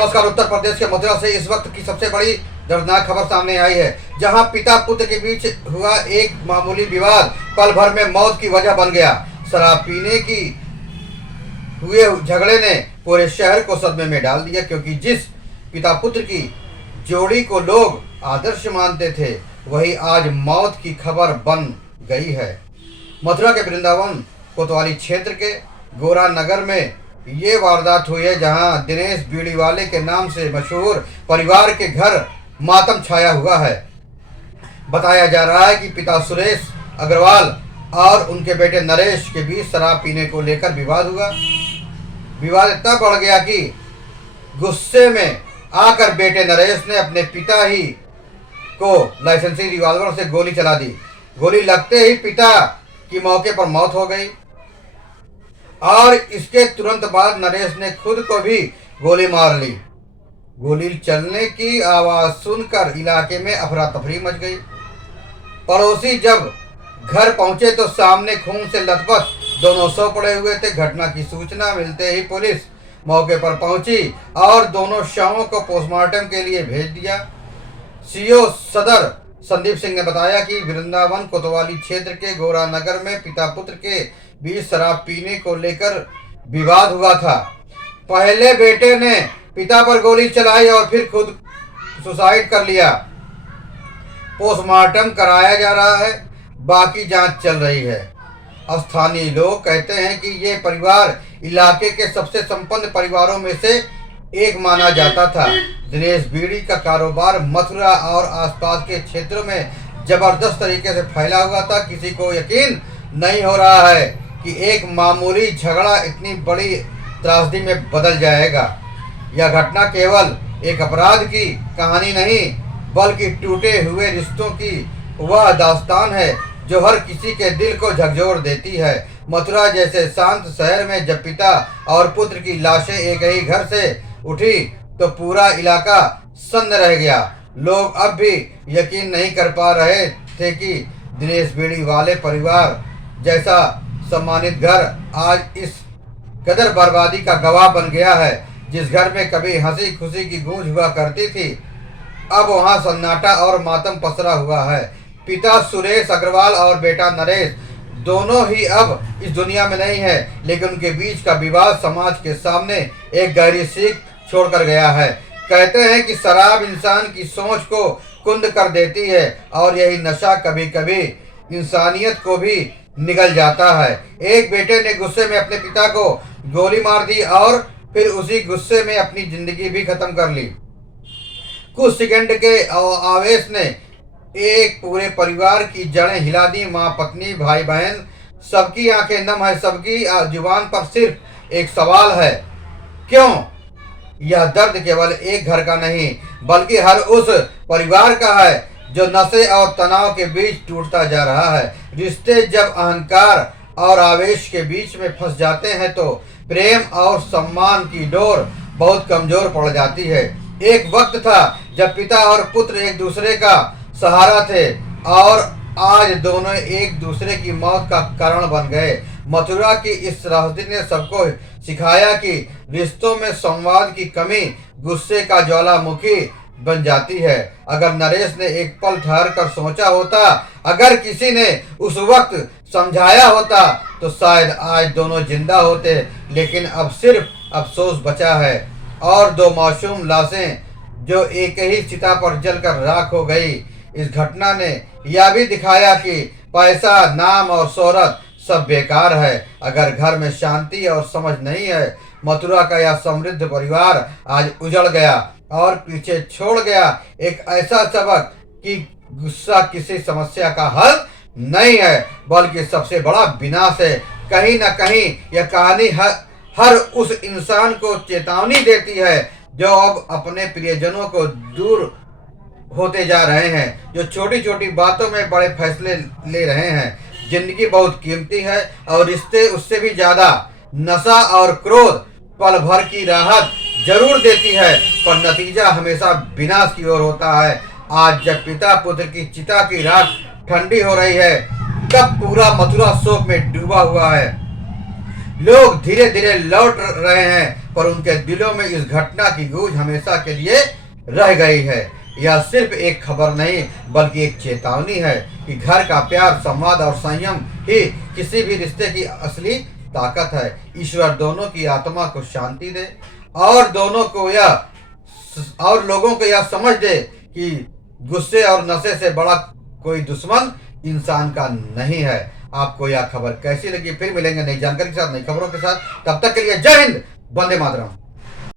नमस्कार। उत्तर प्रदेश के मथुरा से इस वक्त की सबसे बड़ी दर्दनाक खबर सामने आई है, जहां पिता पुत्र के बीच हुआ एक मामूली विवाद पल भर में मौत की वजह बन गया। शराब पीने की हुए झगड़े ने पूरे शहर को सदमे में डाल दिया, क्योंकि जिस पिता पुत्र की जोड़ी को लोग आदर्श मानते थे, वही आज मौत की खबर बन गई है। मथुरा के वृंदावन कोतवाली क्षेत्र के गोरा नगर में ये वारदात हुई है, जहां दिनेश बीड़ी वाले के नाम से मशहूर परिवार के घर मातम छाया हुआ है। बताया जा रहा है कि पिता सुरेश अग्रवाल और उनके बेटे नरेश के बीच शराब पीने को लेकर विवाद हुआ। विवाद इतना बढ़ गया कि गुस्से में आकर बेटे नरेश ने अपने पिता ही को लाइसेंसी रिवॉल्वर से गोली चला दी। गोली लगते ही पिता की मौके पर मौत हो गई और इसके तुरंत बाद नरेश ने खुद को भी गोली मार ली। गोली चलने की आवाज सुनकर इलाके में अफरा तफरी मच गई। पड़ोसी जब घर पहुंचे तो सामने खून से लथपथ दोनों सो पड़े हुए थे। घटना की सूचना मिलते ही पुलिस मौके पर पहुंची और दोनों शवों को पोस्टमार्टम के लिए भेज दिया। सीओ सदर संदीप सिंह ने बताया कि वृंदावन कोतवाली क्षेत्र के गोरा नगर में पिता पुत्र के बीच शराब पीने को लेकर विवाद हुआ था। पहले बेटे ने पिता पर गोली चलाई और फिर खुद सुसाइड कर लिया। पोस्टमार्टम कराया जा रहा है, बाकी जांच चल रही है। स्थानीय लोग कहते हैं कि ये परिवार इलाके के सबसे संपन्न परिवारों में से एक माना जाता था। दिनेश बीड़ी का कारोबार मथुरा और आसपास के क्षेत्रों में जबरदस्त तरीके से फैला हुआ था। किसी को यकीन नहीं हो रहा है कि एक मामूली झगड़ा इतनी बड़ी त्रासदी में बदल जाएगा। यह घटना केवल एक अपराध की कहानी नहीं, बल्कि टूटे हुए रिश्तों की वह दास्तान है जो हर किसी के दिल को झकझोर देती है। मथुरा जैसे शांत शहर में जब पिता और पुत्र की लाशें एक ही घर से उठी तो पूरा इलाका सन्न रह गया। लोग अब भी यकीन नहीं कर पा रहे थे कि दिनेश बीड़ी वाले परिवार जैसा सम्मानित घर आज इस कदर बर्बादी का गवाह बन गया है। जिस घर में कभी हंसी खुशी की गूंज हुआ करती थी, अब वहां सन्नाटा और मातम पसरा हुआ है। पिता सुरेश अग्रवाल और बेटा नरेश दोनों ही अब इस दुनिया में नहीं है, लेकिन उनके बीच का विवाद समाज के सामने एक गहरी सीख छोड़कर गया है। कहते हैं कि शराब इंसान की सोच को कुंद कर देती है और यही नशा कभी कभी इंसानियत को भी निगल जाता है। एक बेटे ने गुस्से में अपने पिता को गोली मार दी और फिर उसी गुस्से में अपनी जिंदगी भी खत्म कर ली। कुछ सेकंड के आवेश ने एक पूरे परिवार की जड़ें हिला दी। माँ, पत्नी, भाई बहन, सबकी आंखें नम है। सबकी जुबान पर सिर्फ एक सवाल है, क्यों? यह दर्द केवल एक घर का नहीं, बल्कि हर उस परिवार का है जो नशे और तनाव के बीच टूटता जा रहा है। रिश्ते जब अहंकार और आवेश के बीच में फंस जाते हैं तो प्रेम और सम्मान की डोर बहुत कमजोर पड़ जाती है। एक वक्त था जब पिता और पुत्र एक दूसरे का सहारा थे और आज दोनों एक दूसरे की मौत का कारण बन गए। मथुरा की इस त्रासदी ने सबको सिखाया कि रिश्तों में संवाद की कमी गुस्से का ज्वालामुखी बन जाती है। अगर नरेश ने एक पल ठहर कर सोचा होता, अगर किसी ने उस वक्त समझाया होता, तो शायद आज दोनों जिंदा होते। लेकिन अब सिर्फ अफसोस बचा है और दो मासूम लाशें जो एक ही चिता पर जलकर राख हो गई। इस घटना ने यह भी दिखाया कि पैसा, नाम और शोहरत सब बेकार है अगर घर में शांति और समझ नहीं है। मथुरा का यह समृद्ध परिवार आज उजड़ गया और पीछे छोड़ गया एक ऐसा सबक कि गुस्सा किसी समस्या का हल नहीं है, बल्कि सबसे बड़ा विनाश है। कहीं न कहीं यह कहानी हर उस इंसान को चेतावनी देती है जो अब अपने प्रियजनों को दूर होते जा रहे हैं, जो छोटी छोटी बातों में बड़े फैसले ले रहे हैं। जिंदगी बहुत कीमती है और रिश्ते उससे भी ज्यादा। नशा और क्रोध पल भर की राहत जरूर देती है, पर नतीजा हमेशा विनाश की ओर होता है। आज जब पिता पुत्र की चिता की राख ठंडी हो रही है, तब पूरा मथुरा शोक में डूबा हुआ है। लोग धीरे धीरे लौट रहे हैं, पर उनके दिलों में इस घटना की गूंज हमेशा के लिए रह गई है। यह सिर्फ एक खबर नहीं बल्कि एक चेतावनी है कि घर का प्यार, संवाद और संयम ही किसी भी रिश्ते की असली ताकत है। ईश्वर दोनों की आत्मा को शांति दे और लोगों को यह समझ दे कि गुस्से और नशे से बड़ा कोई दुश्मन इंसान का नहीं है। आपको यह खबर कैसी लगी? फिर मिलेंगे नई जानकारी के साथ, नई खबरों के साथ। तब तक के लिए जय हिंद, वंदे मातरम।